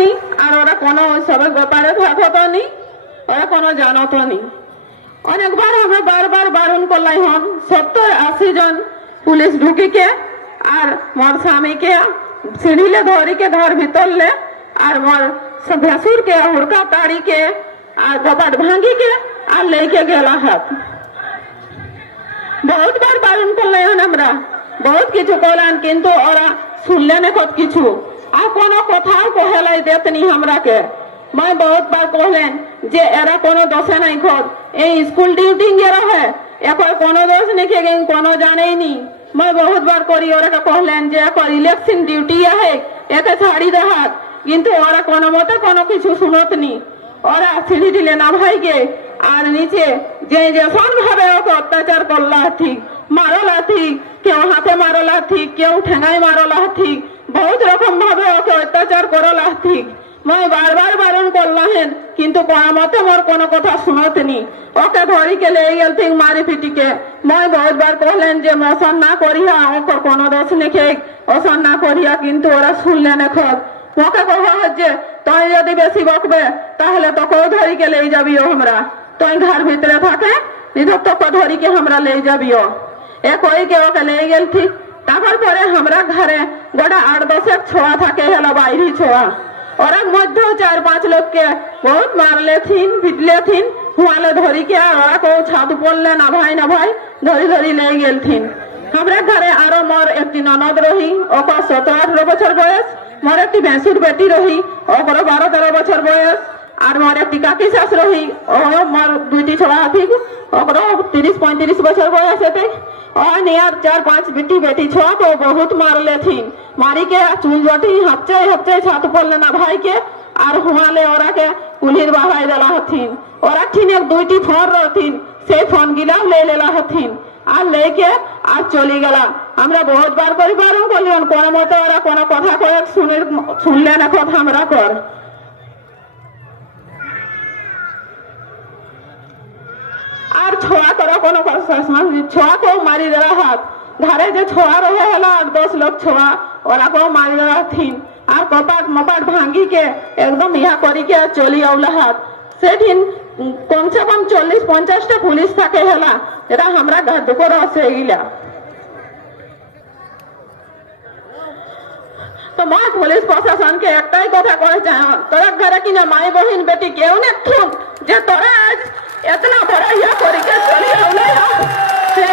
নি আর ওরা কোনো ওইসবের ব্যাপারে থাকতো নি ওরা কোনো জানতো নি অনেকবার আমরা বারবার বারণ করলাই হন, সত্তর আশি জন পুলিশ ঢুকিকে আর মোর স্বামীকে সিঁড়িলে ধরিকে ঘর ভিতরলে, আর মোর ভেসুরকে হুড়কা তাড়িকে, আর কপাট ভাঙ্গিকে আর লেকে গেলা হাত। বহুত বার বারণ করলেন আমরা, বহুত কিছু করলেন কিন্তু ওরা শুনলেন কত কিছু। আর কোন কোথাও কহেলাই দেতনি আমরাকে मैं बहुत बार कहलें जे एरा कोनो दोषे नहीं खोद ए स्कूल ड्यूटिंग एरा है एक कोनो दोष नहीं के गें कोनो जाने ही नहीं मैं बहुत बार करी ओरा का कहलें जे एक इलेक्शन ड्यूटी है एक साड़ी কিন্তু ওরা কোনো মতে কোনো কিছু শুনতনি। ওরা সিঁড়ি দিলে না ভাইকে আর নিচে যে যে সব ভাবে ওকে অত্যাচার করলা ঠিক, মারলা ঠিক, কেউ হাতে মারলা ঠিক, কেউ ঠেঙায় মারলা ঠিক বহুত রকম ভাবে ওকে অত্যাচার করলা ঠিক মই বারবার বারণ করলাম কিন্তু কোনো মতে মোর কোনো কথা শুনতনি। ওকে ধরি কে লেগে গেল ঠিক মারি পিটিকে। মই বহুত বার কহলেন যে মোশন না করিয়া ওকে কোনো দোষ নেখে ওসন না করিয়া কিন্তু ওরা শুনলেন এখন। ওকে কহা হচ্ছে, তুই যদি বেশি বকবে, তাহলে তোকেও ধরিকে লেই যাবিও আমরা তুই ঘর ভিতরে থাকে নিধক তোকে ধরিকে আমরা লেই যাবিও এ কইকে ওকে লেই গেল ঠিক তারপর পরে আমরা ঘরে গোটা আট দশেক ছোঁয়া থাকে হলো বাইরি ছোঁয়া। ওরা মধ্যেও চার পাঁচ লোককে বহুত মারলে থিন, পিটলে থিন, হুয়ালে ধরিকে ওরা কেউ ছাদ পড়লে না ভাই না ভাই, ধরি ধরি লেই গেল থিন। আমরা ঘরে আরও মোর একটি ননদ রহি ওকর সতেরো আঠারো বছর বয়স, মোর একটি ভেঁসুর বেটি রহি ওকর বারো তেরো বছর বয়স, আর মোর একটি কাকি শাস রহি, ও মোর দুইটি ছড়া ঠিক ওকর তিরিশ পঁয়ত্রিশ বছর বয়স এতে। ও নিয়ার চার পাঁচ বেটি বেটি ছোয়া তো বহুত মারলে থিন মারিকে চুল জটি হচ্ছে হচ্ছে ছাত পড়লে না ভাইকে আর হুমালে ওরাকে পুলির বাহাই দেলা হথিন ওরা ঠিন এক দুইটি ফোন রথিন সেই ফোন গিলাও লে লেলা হথিন আর লেকে আর চলে গেলাম আমরা বহুত বার করে বারণ করলাম কোনো মতো ওরা কোনো কথা করে শুনে শুনলে না কথা আমরা কর আর ছোয়া করা কোনো ছোয়া কেউ মারি দেওয়া হাত। ঘরে যে ছোয়া রহে হলো আট দশ লোক ছোয়া ওরা মারি দেওয়া থিন। আর কপাট মপাট ভাঙ্গিকে একদম ইহা করিকে চলি আউলা হাত। সেদিন কমসে কম চল্লিশ, পঞ্চাশটা পুলিশ থাকে হেলা এরা আমরা দুপুর আছে এগুলা তো পুলিশ প্রশাসনকে একটাই কথা করে চাই তোরা ঘরে কিনা মাই বহিন বেটি কেউ না থুক যে তোরা আজ এতনা বড় ইয়া করিকে চলি আউলা সে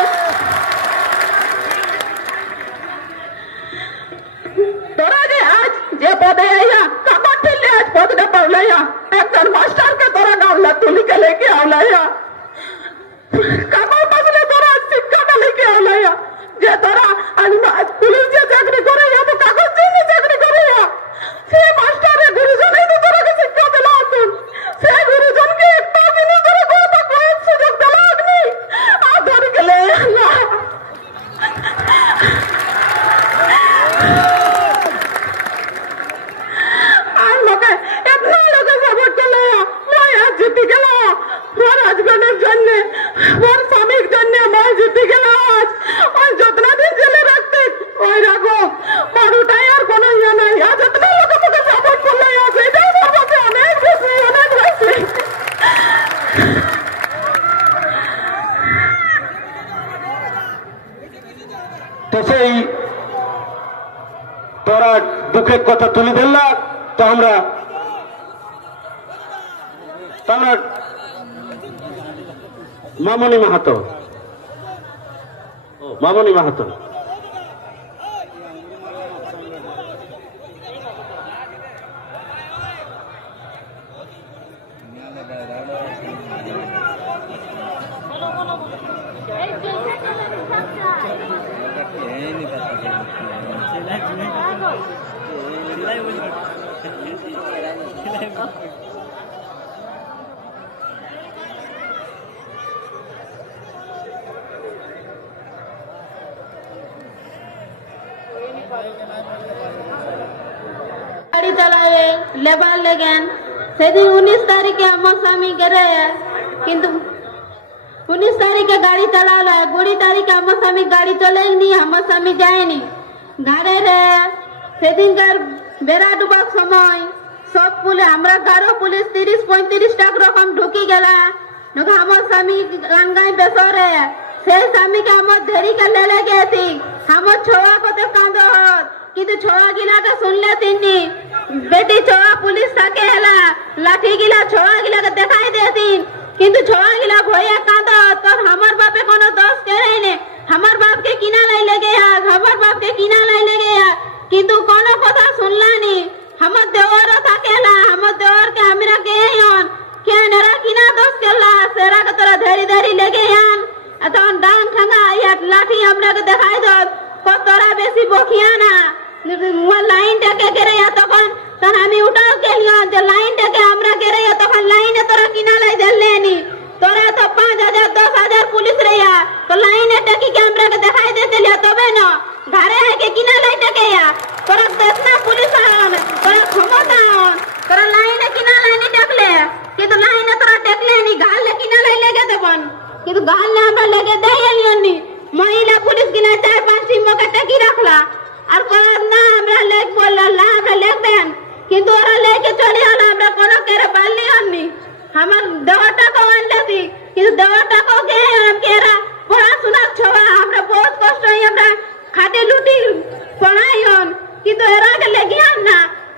তোরা যে আজ যে পদে আইয়া কাপড় ঠেলে আজ পদটা পাওলাইয়া একজন মাস্টারকে তোরা নামলা তুলিকে লেকে আওলাইয়া কাপড় পাশলে তোরা আজ শিক্ষাটা লেকে আওলাইয়া যে তোরা আজ আজ পুলিশ যে চাকরি করে ইয়া তো কাগজ দিয়ে চাকরি করে ইয়া সে মাস্টারে গুরুজনই তো তোরাকে শিক্ষা দিল আতুন সে গুরুজনকে একটা দিনও তোরা কথা কয়েক সুযোগ দিল আপনি আর ধরে গেলে আল্লাহ আর লোকে এতনা লোকে সাপোর্ট করলে মই আজ জিতে গেল মোর হাজবেন্ডের জন্য মোর স্বামীর জন্য মই জিতে গেল আজ ওই যতনা দিন জেলে রাখতে ওই রাখো মোর ওটাই আর কোনো ইয়ে নাই আজ এতনা লোকে তোকে সাপোর্ট করলে আজ এটাই মোর কাছে অনেক বেশি অনেক বেশি তো সেই তোরা দুঃখের কথা তুলে ধরলা তো আমরা আমরা মামনি মাহাতো। মামনি মাহাতো। গাড়ি চালাবে লেবার লেগেন সেদিন উনিশ তারিখে আমার স্বামী গেলে কিন্তু উনিশ তারিখে গাড়ি চালালো কুড়ি তারিখে আমার স্বামী গাড়ি চলেনি আমার স্বামী যায়নি ঘরে রে সেদিনকার বেড়া ডুবার সময় পুলিশ আমরা গারো পুলিশ তিরিশ, পঁয়ত্রিশ টাকা রকম ঢুকি গেলা। নকা আমার স্বামী গাঙ্গাই বেসরে। সেই স্বামীকে আমার ধেরিকে লেলে গেছি আমার ছোয়া কত কাঁদ কিন্তু ছোয়া গিলাটা শুনলে তিনি, বেটি, ছোয়া পুলিশ থাকে হেলা লাঠি গিলা, ছোয়া গিলাকে দেখাই দেতিন কিন্তু ছোয়া গিলা ভয়ে কাঁদ তোর আমার বাপে কোনো দোষ কেড়ে নে। আমার বাপকে কিনা লাই লেগে আমার বাপকে কিনা লাই লেগে কিন্তু কোনো কথা শুনলানি। আমার দেওয়ারও থাকেলা আমার দেওয়ারকে আমরা কে হন কেন এরা কিনা দোষ করলা সেরাকে তোরা ধরি ধরি লেগে আন এখন ডাং ঠাঙ্গা এক লাঠি আমরাকে দেখাই দোস কতরা বেশি বকিয়া না লাইনটাকে গেরে তখন তখন আমি গেলিও যে লাইনটাকে আমরা গেরে তখন লাইনে তোরা কিনা লাই দিলেনি তোরা তো পাঁচ হাজার, দশ হাজার পুলিশ রেয়া তো লাইনে টাকি কে আমরাকে দেখাই দিতে তবে না। ঘরে আগে কিনা লাইনটাকে ইয়া। তোরা পুলিশ হন তোরা ক্ষমতা হন তোরা লাইনে কিনা লাইনে ডাকলে কিন্তু লাইনে তোরা ডাকলে নি গালে কিনা লাই লেগে দেবন কিন্তু গালে আমরা লেগে দেয় নি মহিলা পুলিশ কিনা চার পাঁচটি মোকে টাকি রাখলা আর কোন না আমরা লেখ বলল না আমরা লিখবেন কিন্তু ওরা লেকে চলে হলো আমরা কোনো কেড়ে পারলি হননি আমার দেওয়া টাকা আনলে কিন্তু দেওয়া টাকা কে এরা পড়াশোনার ছোয়া আমরা বহুত কষ্ট হই আমরা খাটে লুটি পড়াই হন কিন্তু এরা লেগে আন না,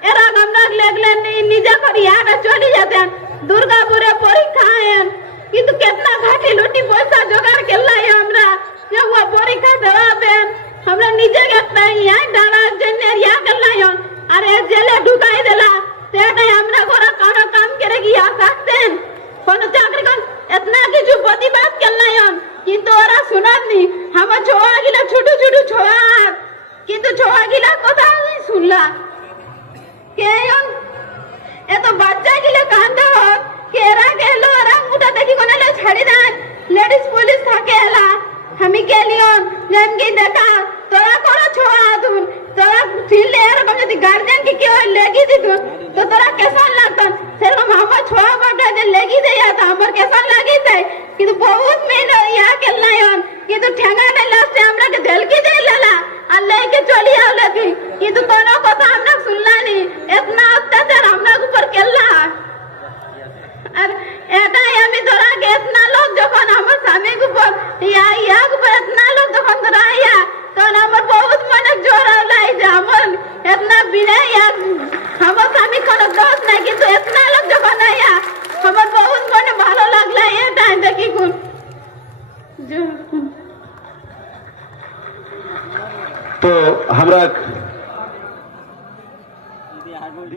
এরা আমরা লেগলে নিজে করি আগে চলে যেতেন, দুর্গাপুরে পরীক্ষা আয়েন। কিন্তু কেতনা ঘাটে লুটি পয়সা জোগাড় করলাই আমরা ও পরীক্ষা দেওয়াবেন। আমরা নিজে একটা ইয়া দাঁড়ার জন্য ইয়া করলাই আর এ জেলে ঢুকাই দিলা সেটাই আমরা ঘরে কারও কাম করে গিয়া থাকতেন কোন চাকরি কর এতনা কিছু প্রতিবাদ করলাই হন কিন্তু ওরা শোনাননি আমার ছোয়া গিলা ছোট ছোট ছোয়া কিন্তু ছোয়া গিলা কথা শুনলা কে হন এত বাচ্চা গিলে কান্দ কেরা গেল, ওরা মুটা দেখি কোনে লে ছাড়ি দান। লেডিস পুলিশ থাকে এলা। আমি গেলিয়ন যেম কি দেখা। তোরা করো ছোয়া আদুন। তোরা ফিরলে এরকম যদি গার্জেন কি কেউ লেগি দিত, তো তোরা কেসন লাগতন সেরকম আমার ছোয়া বাপটা যে লেগি দেয় তো আমার কেসন লাগি যায় কিন্তু বহুত মেন ইয়া কেলায়ন কিন্তু ঠেঙ্গাটা লাস্টে আমরাকে দেলকি দিয়ে লালা আর লেকে চলি আলে কিন্তু কোনো কথা আমরা শুনলানি এতনা অত্যাচার আমরা উপর কেল্লা আর এটাই আমি ধরা এতনা লোক যখন আমার স্বামীর উপর ইয়া ইয়া উপর এতনা লোক যখন ধরা ইয়া তখন আমার বহুত মনে জোর লাই যে আমার এতনা বিনা ইয়া আমার স্বামী কোনো দোষ নাই কিন্তু এতনা লোক যখন আয়া আমার বহুত মনে ভালো লাগলা এটাই দেখি কোন তো আমরা